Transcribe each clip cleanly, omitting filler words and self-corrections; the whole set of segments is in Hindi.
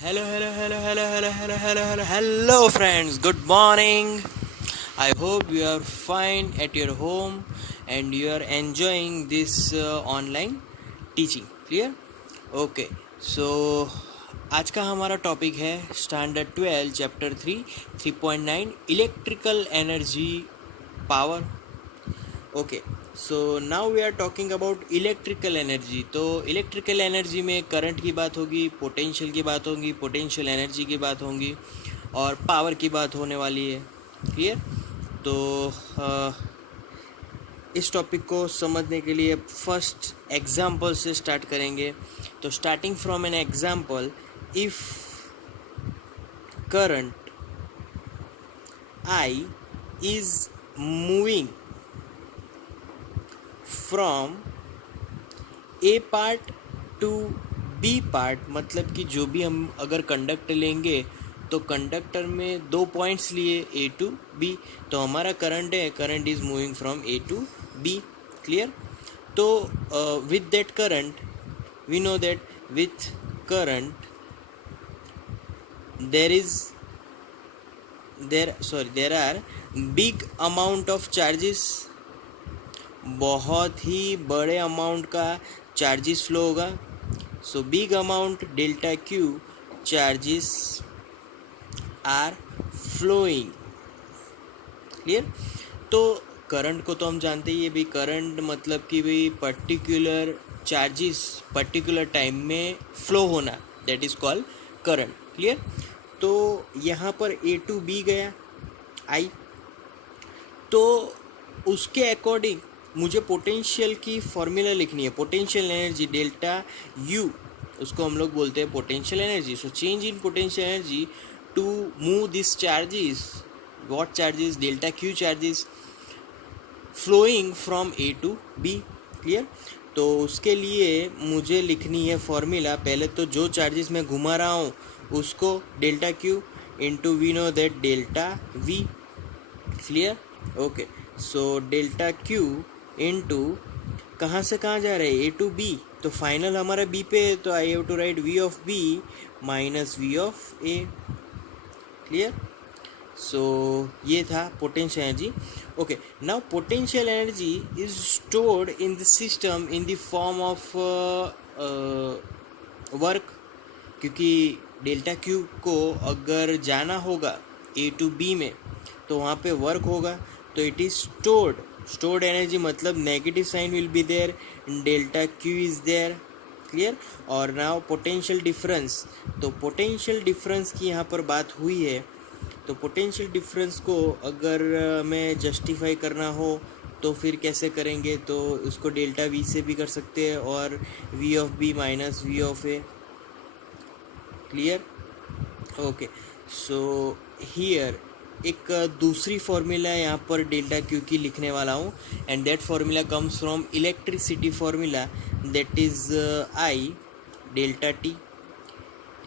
Hello, hello, hello, hello, hello, hello, hello, hello, hello, friends. Good morning. I hope you are fine at your home and you are enjoying this online teaching. Clear? Okay. So आज का हमारा टॉपिक है standard 12 chapter 3 3.9 electrical energy power. Okay. So now we are talking about electrical energy. तो इलेक्ट्रिकल एनर्जी में करंट की बात होगी, पोटेंशियल की बात होगी, पोटेंशियल एनर्जी की बात होगी और पावर की बात होने वाली है. क्लियर? तो इस टॉपिक को समझने के लिए फर्स्ट एग्जांपल से स्टार्ट करेंगे. तो starting from an example, if current I is moving from A part to B part, मतलब कि जो भी हम अगर कंडक्टर लेंगे तो कंडक्टर में दो पॉइंट्स लिए ए टू बी, तो हमारा करंट है, current is moving from A to B. Clear? तो with that current we know that with current there are big amount of charges. बहुत ही बड़े अमाउंट का चार्जेस फ्लो होगा. So big amount delta Q charges are flowing. Clear? तो करंट को तो हम जानते ही है भाई. करंट मतलब कि भाई पर्टिकुलर चार्जेस पर्टिकुलर टाइम में फ्लो होना, that is called current. Clear? तो यहाँ पर ए टू बी गया आई, तो उसके अकॉर्डिंग मुझे पोटेंशियल की फॉर्मूला लिखनी है. पोटेंशियल एनर्जी डेल्टा यू, उसको हम लोग बोलते हैं potential energy. So change in potential energy to move this charges. What charges? Delta Q charges flowing from A to B. Clear? तो उसके लिए मुझे लिखनी है फॉर्मूला. पहले तो जो चार्जेस मैं घुमा रहा हूँ उसको delta Q into we know that delta V. Clear? Okay. So delta Q into कहाँ से कहाँ जा रहे हैं? A to B. तो फाइनल हमारा बी पे है, तो I have to write V of B minus V of A. Clear? So ये था potential energy. Okay. Now potential energy is stored in the system in the form of work. क्योंकि डेल्टा क्यू को अगर जाना होगा ए टू बी में तो वहाँ पे वर्क होगा. तो इट इज स्टोर्ड एनर्जी, मतलब negative sign will be there, delta Q is there. Clear? और नाउ पोटेंशियल डिफरेंस. तो पोटेंशियल डिफरेंस की यहाँ पर बात हुई है. तो पोटेंशियल डिफरेंस को अगर मैं जस्टिफाई करना हो तो फिर कैसे करेंगे? तो उसको डेल्टा वी से भी कर सकते हैं और V of B minus V of A. Clear? Okay. So here एक दूसरी फॉर्मूला यहाँ पर डेल्टा क्यू की लिखने वाला हूँ, and that formula comes from electricity formula, that is I delta T.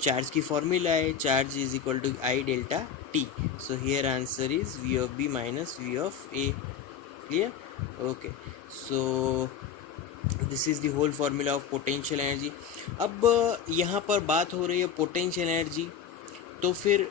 Charge की फॉर्मूला है, charge is equal to I delta T. So here answer is V of B minus V of A. Clear? Okay. So this is the whole formula of potential energy. अब यहाँ पर बात हो रही है पोटेंशियल एनर्जी. तो फिर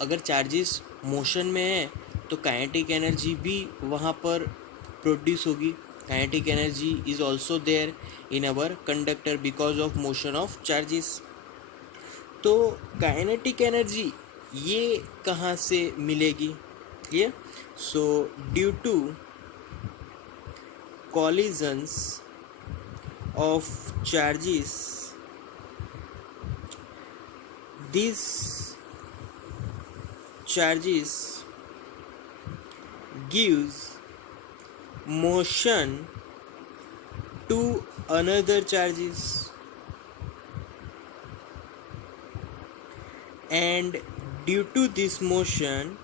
अगर चार्जेस मोशन में है तो काइनेटिक एनर्जी भी वहाँ पर प्रोड्यूस होगी. Kinetic energy is also there in our conductor because of motion of charges. तो काइनेटिक एनर्जी ये कहाँ से मिलेगी? Clear? So due to collisions of charges, these charges gives motion to another charges, and due to this motion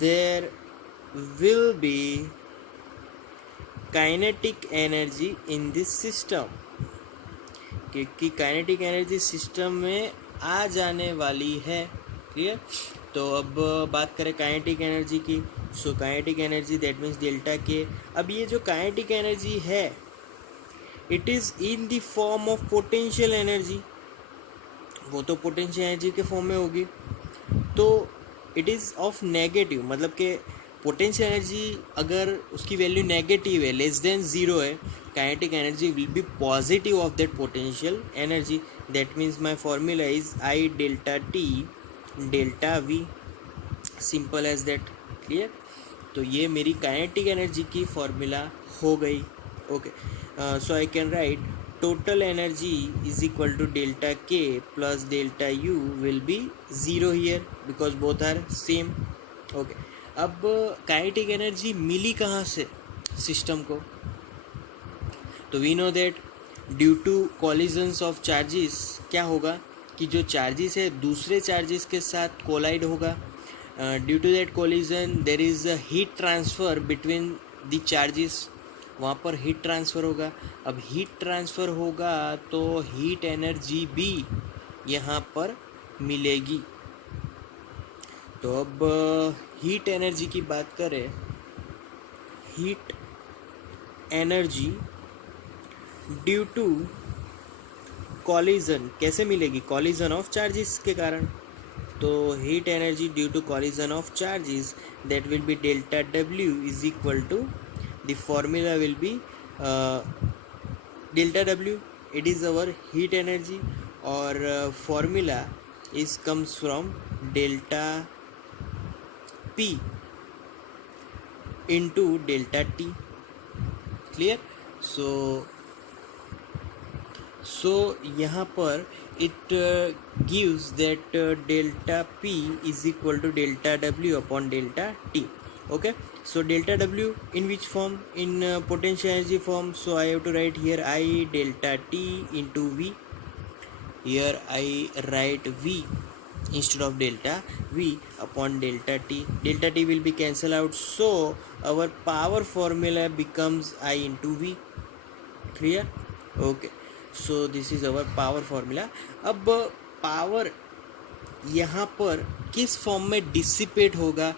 there will be kinetic energy in this system. क्योंकि काइनेटिक एनर्जी सिस्टम में आ जाने वाली है. क्लियर? तो अब बात करें काइनेटिक एनर्जी की. So kinetic energy that means delta के. अब ये जो काइनेटिक एनर्जी है it is in the form of potential energy, वो तो पोटेंशियल एनर्जी के फॉर्म में होगी। तो इट इज़ ऑफ नेगेटिव, मतलब कि पोटेंशियल एनर्जी अगर उसकी वैल्यू नेगेटिव है, लेस देन ज़ीरो है, kinetic energy will be positive of that potential energy. That means my formula is I delta T delta V, simple as that. Clear? तो ये मेरी काइनेटिक एनर्जी की फॉर्मूला हो गई। Okay, so I can write total energy is equal to delta K plus delta U will be zero here because both are same. Okay, अब काइनेटिक एनर्जी मिली कहाँ से सिस्टम को? तो we know that due to collisions of charges क्या होगा कि जो चार्जेस है दूसरे चार्जेस के साथ कोलाइड होगा। Due to that collision there is a heat transfer between the charges, वहाँ पर हीट ट्रांसफ़र होगा। अब हीट ट्रांसफ़र होगा तो हीट एनर्जी भी यहाँ पर मिलेगी। तो अब हीट एनर्जी की बात करें, heat energy due to collision कैसे मिलेगी? कॉलिजन ऑफ चार्जेस के कारण। तो heat energy due to collision of charges that will be delta W is equal to the formula will be delta W, it is our heat energy, और formula is comes from delta P into delta T. Clear? So यहाँ पर it gives that delta p is equal to delta w upon delta t. Okay, so delta w in which form? In potential energy form. So I have to write here I delta t into v. Here I write v instead of delta v upon delta t. Delta t will be cancelled out, so our power formula becomes I into v. Clear? Okay, so this is our power formula. अब पावर यहाँ पर किस फॉर्म में डिसिपेट होगा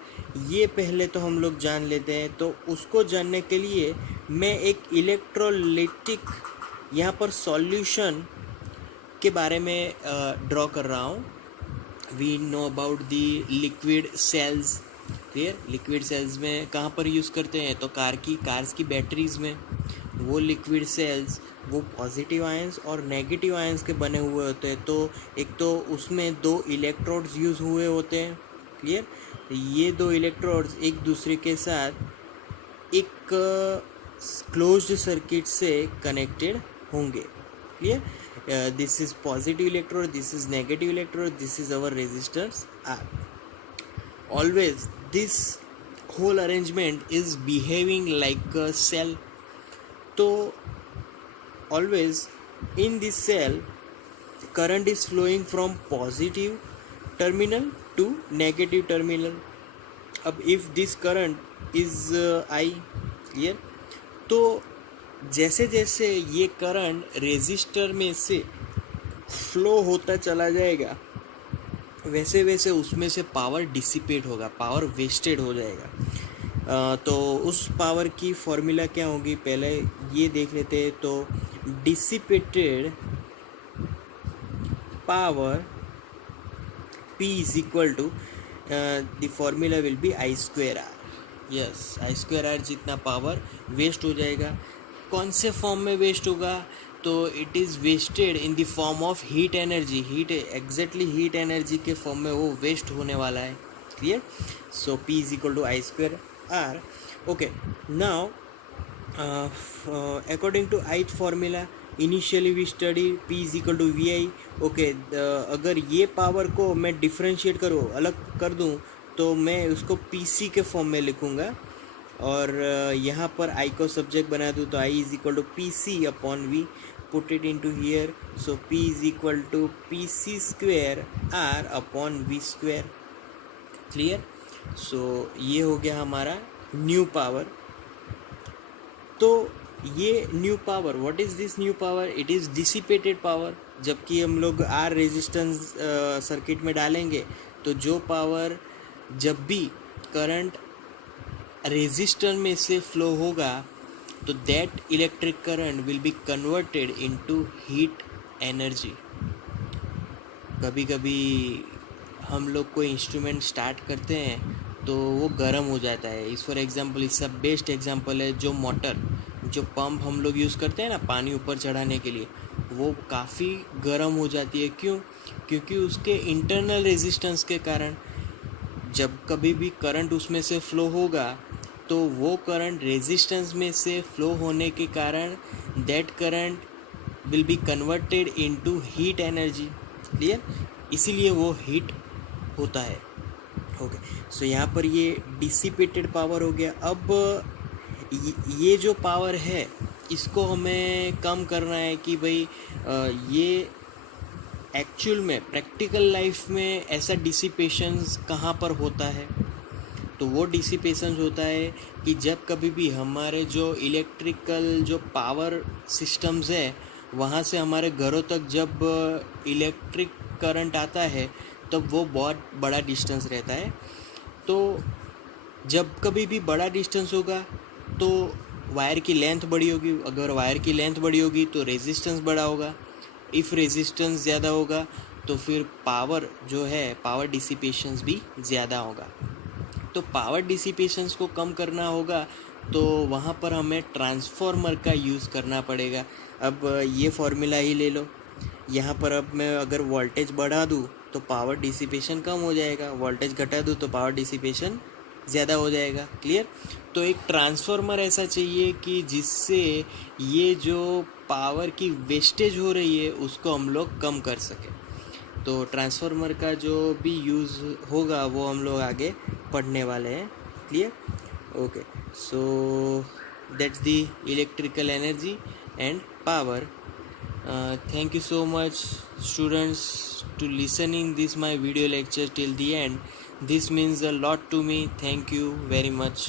ये पहले तो हम लोग जान लेते हैं। तो उसको जानने के लिए मैं एक इलेक्ट्रोलाइटिक यहाँ पर सॉल्यूशन के बारे में ड्रॉ कर रहा हूँ। We know about the liquid cells. Clear? Liquid cells में कहाँ पर यूज़ करते हैं? तो कार्स की बैटरीज में। वो लिक्विड सेल्स वो पॉजिटिव आयंस और नेगेटिव आयंस के बने हुए होते हैं। तो एक तो उसमें दो इलेक्ट्रोड्स यूज़ हुए होते हैं। क्लियर? ये दो इलेक्ट्रोड्स एक दूसरे के साथ एक क्लोज्ड सर्किट से कनेक्टेड होंगे। Clear? This is positive electrode, this is negative electrode, this is our resistors R. Always this whole arrangement is behaving like a cell. तो always in this cell current is flowing from positive terminal to negative terminal. अब if this current is I, clear? तो जैसे जैसे ये करंट रेजिस्टर में से फ्लो होता चला जाएगा वैसे वैसे उसमें से पावर डिसिपेट होगा, पावर वेस्टेड हो जाएगा। तो उस पावर की फॉर्मूला क्या होगी पहले ये देख लेते हैं। तो dissipated power P is equal to the formula will be I square R. Yes, I square R जितना पावर वेस्ट हो जाएगा। कौन से फॉर्म में वेस्ट होगा? तो it is wasted in the form of heat energy. Exactly heat energy के फॉर्म में वो वेस्ट होने वाला है। Clear? So P is equal to I square R. Okay, now according to ith formula initially we study P is equal to V I. Okay, अगर ये पावर को मैं डिफ्रेंशिएट करूँ, अलग कर दूँ, तो मैं उसको PC के फॉर्म में लिखूँगा और यहाँ पर I को सब्जेक्ट बना दूँ तो I is equal to PC upon V। Put it into here, so P is equal to PC square R upon V square. Clear? So ये हो गया हमारा न्यू पावर। तो ये new power, what is this new power? It is dissipated power. जबकि हम लोग R रेजिस्टेंस सर्किट में डालेंगे तो जो पावर जब भी करंट रेजिस्टर में से फ्लो होगा तो that electric current will be converted into heat energy. कभी कभी हम लोग कोई इंस्ट्रूमेंट स्टार्ट करते हैं तो वो गर्म हो जाता है. इस फॉर एग्जांपल, इसका बेस्ट एग्जांपल है जो मोटर, जो पंप हम लोग यूज़ करते हैं ना पानी ऊपर चढ़ाने के लिए, वो काफ़ी गर्म हो जाती है. क्यों? क्योंकि उसके इंटरनल रेजिस्टेंस के कारण. जब कभी भी करंट उसमें से फ़्लो होगा तो वो करंट रेजिस्टेंस में से फ़्लो होने के कारण that current will be converted into heat energy. Clear? इसीलिए वो हीट होता है. ओके, सो यहाँ पर ये डिसिपेटेड पावर हो गया. अब ये जो पावर है इसको हमें कम करना है कि भाई ये एक्चुअल में प्रैक्टिकल लाइफ में ऐसा डिसिपेशंस कहाँ पर होता है. तो वो डिसिपेशंस होता है कि जब कभी भी हमारे जो इलेक्ट्रिकल जो पावर सिस्टम्स है वहाँ से हमारे घरों तक जब इलेक्ट्रिक करंट आता है तब वो बहुत बड़ा डिस्टेंस रहता है. तो जब कभी भी बड़ा डिस्टेंस होगा तो वायर की लेंथ बड़ी होगी. अगर वायर की लेंथ बड़ी होगी तो रेजिस्टेंस बड़ा होगा. इफ़ रेजिस्टेंस ज़्यादा होगा तो फिर पावर जो है, पावर डिसिपेशंस भी ज़्यादा होगा. तो पावर डिसिपेशंस को कम करना होगा तो वहाँ पर हमें ट्रांसफार्मर का यूज़ करना पड़ेगा. अब ये फॉर्मूला ही ले लो. यहाँ पर अब मैं अगर वोल्टेज बढ़ा दूँ तो पावर डिसिपेशन कम हो जाएगा, वोल्टेज घटा दूँ तो पावर डिसिपेशन ज़्यादा हो जाएगा. क्लियर? तो एक ट्रांसफार्मर ऐसा चाहिए कि जिससे ये जो पावर की वेस्टेज हो रही है उसको हम लोग कम कर सकें. तो ट्रांसफार्मर का जो भी यूज़ होगा वो हम लोग आगे पढ़ने वाले हैं. Clear? Okay, so that's the electrical energy and power. Thank you so much students to listening this my video lecture till the end. This means a lot to me. Thank you very much.